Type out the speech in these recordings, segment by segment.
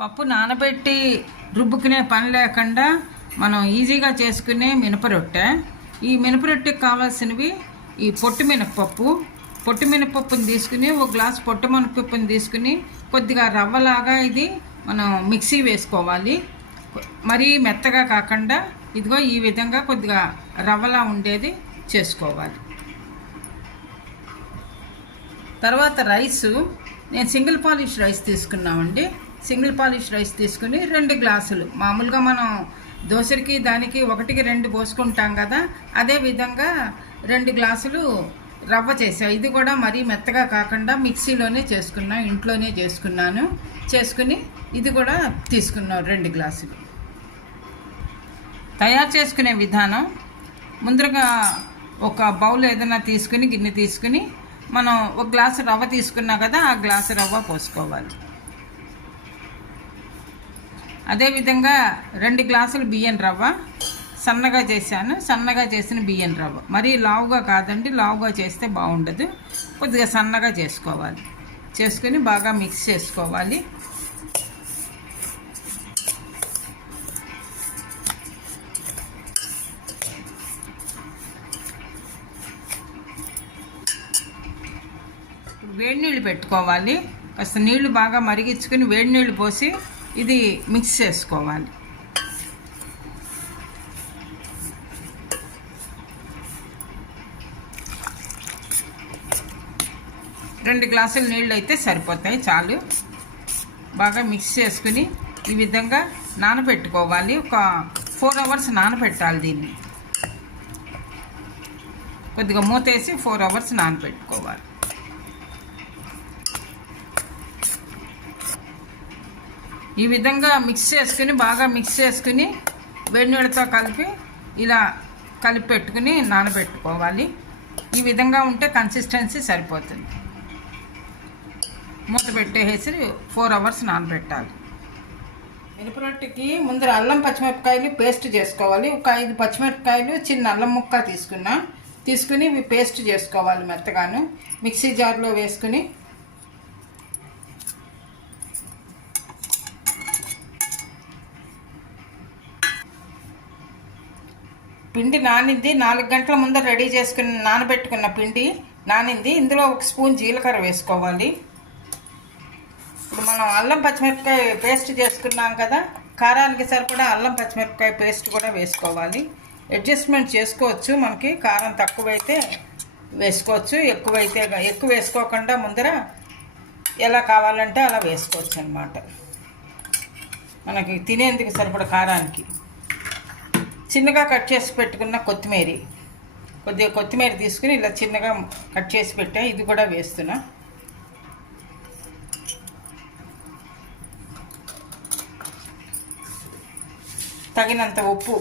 పప్పు నానబెట్టి రుబ్బుకునే పని లేకుండా మనం ఈజీగా చేసుకునే మినపరొట్టె. ఈ మినపరొట్టెకి కావాల్సినవి ఈ పొట్టు మినపప్పు. పొట్టు మినపప్పుని తీసుకుని ఒక గ్లాస్ పొట్టు మినపప్పుని తీసుకుని కొద్దిగా రవ్వలాగా ఇది మనం మిక్సీ వేసుకోవాలి. మరీ మెత్తగా కాకుండా ఇదిగో ఈ విధంగా కొద్దిగా రవ్వలా ఉండేది చేసుకోవాలి. తర్వాత రైసు. నేను సింగిల్ పాలిష్ రైస్ తీసుకున్నామండి. సింగిల్ పాలిష్ రైస్ తీసుకుని రెండు గ్లాసులు. మామూలుగా మనం దోశకి దానికి ఒకటికి రెండు పోసుకుంటాం కదా అదే విధంగా రెండు గ్లాసులు రవ్వ చేసా. ఇది కూడా మరీ మెత్తగా కాకుండా మిక్సీలోనే చేసుకున్నా ఇంట్లోనే చేసుకున్నాను. చేసుకుని ఇది కూడా తీసుకున్నాం రెండు గ్లాసులు. తయారు చేసుకునే విధానం ముందరగా ఒక బౌల్ ఏదైనా తీసుకుని గిన్నె తీసుకుని మనం ఒక గ్లాసు రవ్వ తీసుకున్నా కదా ఆ గ్లాసు రవ్వ పోసుకోవాలి. అదేవిధంగా రెండు గ్లాసులు బియ్యం రవ్వ సన్నగా చేశాను. సన్నగా చేసిన బియ్యం రవ్వ. మరీ లావుగా కాదండి లావుగా చేస్తే బాగుండదు. కొద్దిగా సన్నగా చేసుకోవాలి. చేసుకొని బాగా మిక్స్ చేసుకోవాలి. వేడి నీళ్ళు పెట్టుకోవాలి. కాస్త నీళ్ళు బాగా మరిగించుకుని వేడి నీళ్ళు పోసి ఇది మిక్స్ చేసుకోవాలి. రెండు గ్లాసుల నీళ్ళు అయితే సరిపోతాయి చాలు. బాగా మిక్స్ చేసుకుని ఈ విధంగా నానబెట్టుకోవాలి. ఒక ఫోర్ అవర్స్ నానబెట్టాలి దీన్ని. కొద్దిగా మూతేసి ఫోర్ అవర్స్ నానబెట్టుకోవాలి. ఈ విధంగా మిక్స్ చేసుకుని బాగా మిక్స్ చేసుకుని వేడి కలిపి ఇలా కలిపి పెట్టుకుని నానబెట్టుకోవాలి. ఈ విధంగా ఉంటే కన్సిస్టెన్సీ సరిపోతుంది. మూత పెట్టేసి ఫోర్ అవర్స్ నానబెట్టాలి. మినపరొట్టెకి ముందర అల్లం పచ్చిమిరపకాయలు పేస్ట్ చేసుకోవాలి. ఒక ఐదు పచ్చిమిరపకాయలు చిన్న అల్లం ముక్క తీసుకున్నా తీసుకుని ఇవి పేస్ట్ చేసుకోవాలి మెత్తగాను. మిక్సీ జార్లో వేసుకుని పిండి నానింది నాలుగు గంటల ముందర రెడీ చేసుకుని నానబెట్టుకున్న పిండి నానింది. ఇందులో ఒక స్పూన్ జీలకర్ర వేసుకోవాలి. ఇప్పుడు మనం అల్లం పచ్చిమిరపకాయ పేస్ట్ చేసుకున్నాం కదా కారానికి సరిపడా అల్లం పచ్చిమిరపకాయ పేస్ట్ కూడా వేసుకోవాలి. అడ్జస్ట్మెంట్ చేసుకోవచ్చు మనకి కారం తక్కువైతే వేసుకోవచ్చు ఎక్కువైతే ఎక్కువ వేసుకోకుండా ముందర ఎలా కావాలంటే అలా వేసుకోవచ్చు అనమాట మనకి తినేందుకు సరిపడ కారానికి. చిన్నగా కట్ చేసి పెట్టుకున్న కొత్తిమీర. కొద్దిగా కొత్తిమీర తీసుకుని ఇలా చిన్నగా కట్ చేసి పెట్టా. ఇది కూడా వేస్తున్నా. తగినంత ఉప్పు.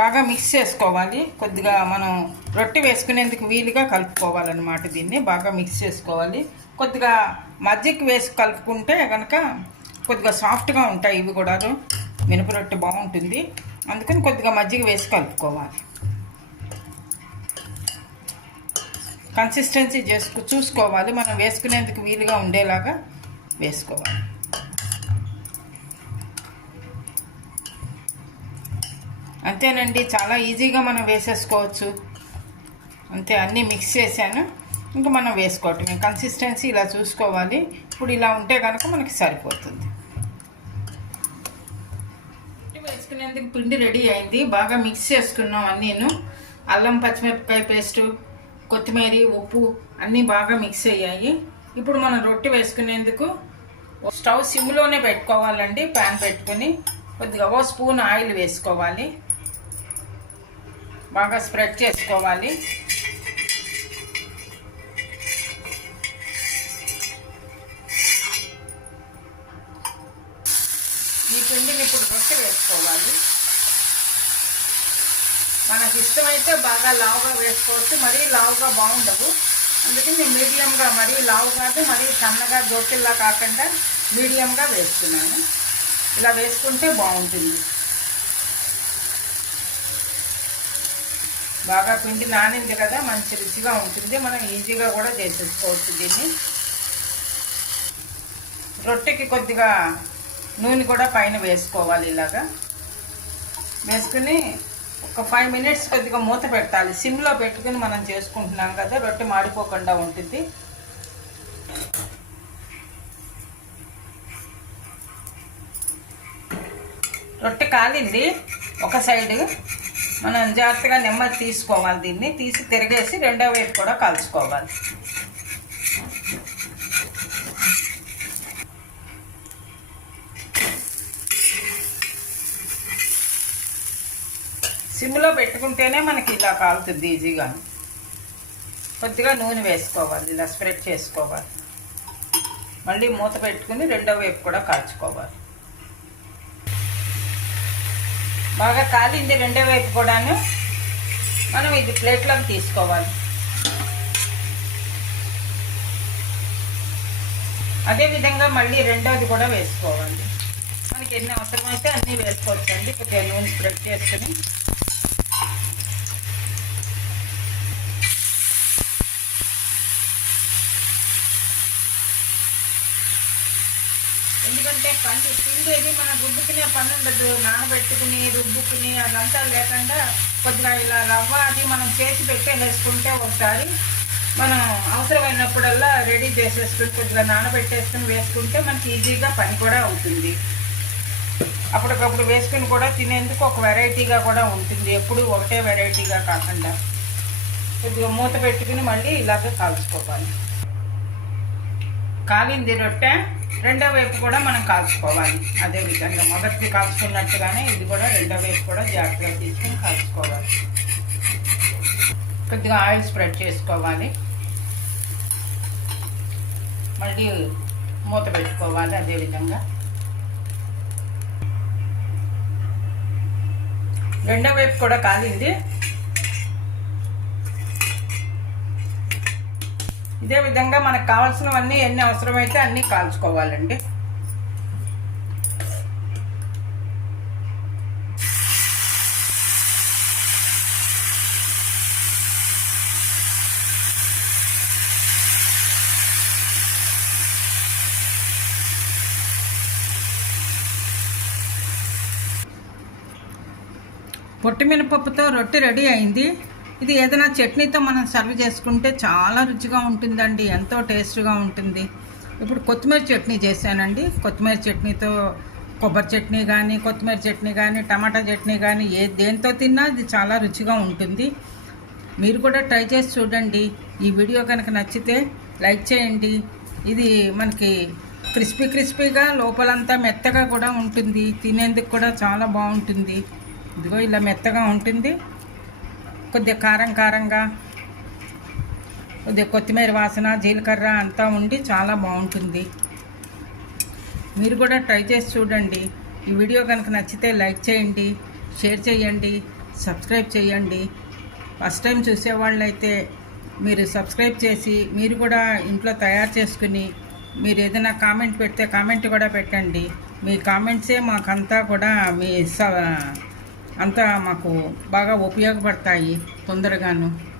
బాగా మిక్స్ చేసుకోవాలి. కొద్దిగా మనం రొట్టె వేసుకునేందుకు వీలుగా కలుపుకోవాలన్నమాట దీన్ని. బాగా మిక్స్ చేసుకోవాలి. కొద్దిగా మజ్జిగ వేసి కలుపుకుంటే కనుక కొద్దిగా సాఫ్ట్గా ఉంటాయి ఇవి కూడా మినప రొట్టె బాగుంటుంది. అందుకని కొద్దిగా మజ్జిగ వేసి కలుపుకోవాలి. కన్సిస్టెన్సీ చేసుకు చూసుకోవాలి. మనం వేసుకునేందుకు వీలుగా ఉండేలాగా వేసుకోవాలి. అంతేనండి. చాలా ఈజీగా మనం వేసేసుకోవచ్చు. అంతే అన్నీ మిక్స్ చేశాను. ఇంకా మనం వేసుకోవటం. కన్సిస్టెన్సీ ఇలా చూసుకోవాలి. ఇప్పుడు ఇలా ఉంటే కనుక మనకి సరిపోతుంది. వేసుకునేందుకు పిండి రెడీ అయింది. బాగా మిక్స్ చేసుకున్నాం అన్నీను. అల్లం పచ్చిమిరపకాయ పేస్టు కొత్తిమీర ఉప్పు అన్నీ బాగా మిక్స్ అయ్యాయి. ఇప్పుడు మనం రొట్టె వేసుకునేందుకు స్టవ్ సిమ్లోనే పెట్టుకోవాలండి. ప్యాన్ పెట్టుకొని కొద్దిగా ఓ స్పూన్ ఆయిల్ వేసుకోవాలి. బాగా స్ప్రెడ్ చేసుకోవాలి. వేసుకోవాలి. మనకి ఇష్టమైతే బాగా లావుగా వేసుకోవచ్చు మరీ లావుగా బాగుండవు. అందుకని నేను మీడియంగా మరీ లావు కాదు మరీ సన్నగా దోకిల్లా కాకుండా మీడియంగా వేస్తున్నాను. ఇలా వేసుకుంటే బాగుంటుంది. బాగా పిండి నానింది కదా మంచి రుచిగా ఉంటుంది. మనం ఈజీగా కూడా చేసేసుకోవచ్చు దీన్ని. రొట్టెకి కొద్దిగా నూనె కూడా పైన వేసుకోవాలి ఇలాగా. వేసుకుని ఒక ఫైవ్ మినిట్స్ కొద్దిగా మూత పెట్టాలి. సిమ్లో పెట్టుకుని మనం చేసుకుంటున్నాం కదా రొట్టె మాడిపోకుండా ఉంటుంది. రొట్టె కాలింది. ఒక సైడ్ మనం జాగ్రత్తగా నెమ్మది తీసుకోవాలి దీన్ని. తీసి తిరిగేసి రెండో వైపు కూడా కాల్చుకోవాలి. సిమ్లో పెట్టుకుంటేనే మనకి ఇలా కాలుతుంది ఈజీగా. కొద్దిగా నూనె వేసుకోవాలి ఇలా స్ప్రెడ్ చేసుకోవాలి. మళ్ళీ మూత పెట్టుకుని రెండో వైపు కూడా కాల్చుకోవాలి. బాగా కాలింది రెండో వైపు కూడాను మనం ఇది ప్లేట్లోకి తీసుకోవాలి. అదేవిధంగా మళ్ళీ రెండోది కూడా వేసుకోవాలి. మనకి ఎన్ని అవసరమైతే అన్నీ వేసుకోవచ్చండి. కొద్దిగా నూనె స్ప్రెడ్ చేసుకుని ఎందుకంటే పండు పిండేది మనం రుబ్బుకునే పని ఉండదు. నానబెట్టుకుని రుబ్బుకుని అదంతా లేకుండా కొద్దిగా ఇలా రవ్వ అది మనం చేసి పెట్టేసేసుకుంటే ఒకసారి మనం అవసరమైనప్పుడల్లా రెడీ చేసేసుకుని కొద్దిగా నానబెట్టేసుకుని వేసుకుంటే మనకి ఈజీగా పని కూడా అవుతుంది. అప్పటికప్పుడు వేసుకుని కూడా తినేందుకు ఒక వెరైటీగా కూడా ఉంటుంది. ఎప్పుడు ఒకటే వెరైటీగా కాకుండా కొద్దిగా మూత పెట్టుకుని మళ్ళీ ఇలాగే కాల్చుకోవాలి. కాలింది రొట్టె. రెండో వైపు కూడా మనం కాల్చుకోవాలి. అదే విధంగా మొదటిది కాల్చుకున్నట్టుగానే ఇది కూడా రెండో వైపు కూడా జాగ్రత్తగా తీసుకుని కాల్చుకోవాలి. కొద్దిగా ఆయిల్ స్ప్రెడ్ చేసుకోవాలి. మళ్ళీ మూత పెట్టుకోవాలి అదేవిధంగా రెండో వైపు కూడా కాలింది. ఇదే విధంగా మనకు కావాల్సినవన్నీ ఎన్ని అవసరమైతే అన్నీ కాల్చుకోవాలండి. పొట్టి మినపప్పుతో రొట్టె రెడీ అయింది. ఇది ఏదైనా చట్నీతో మనం సర్వ్ చేసుకుంటే చాలా రుచిగా ఉంటుందండి ఎంతో టేస్ట్గా ఉంటుంది. ఇప్పుడు కొత్తిమీర చట్నీ చేశానండి. కొత్తిమీర చట్నీతో కొబ్బరి చట్నీ కానీ కొత్తిమీర చట్నీ కానీ టమాటా చట్నీ కానీ ఏ దేంతో తిన్నా ఇది చాలా రుచిగా ఉంటుంది. మీరు కూడా ట్రై చేసి చూడండి. ఈ వీడియో కనుక నచ్చితే లైక్ చేయండి. ఇది మనకి క్రిస్పీ క్రిస్పీగా లోపలంతా మెత్తగా కూడా ఉంటుంది. తినేందుకు కూడా చాలా బాగుంటుంది. ఇదిగో ఇలా మెత్తగా ఉంటుంది. కొద్దిగా కారం కారంగా కొద్దిగా కొత్తిమీర వాసన జీలకర్ర అంతా ఉండి చాలా బాగుంటుంది. మీరు కూడా ట్రై చేసి చూడండి. ఈ వీడియో కనుక నచ్చితే లైక్ చేయండి షేర్ చేయండి సబ్స్క్రైబ్ చేయండి. ఫస్ట్ టైం చూసేవాళ్ళైతే మీరు సబ్స్క్రైబ్ చేసి మీరు కూడా ఇంట్లో తయారు చేసుకుని మీరు ఏదైనా కామెంట్ పెడితే కామెంట్ కూడా పెట్టండి. మీ కామెంట్సే మాకంతా కూడా మీ స అంతా మాకు బాగా ఉపయోగపడతాయి తొందరగాను.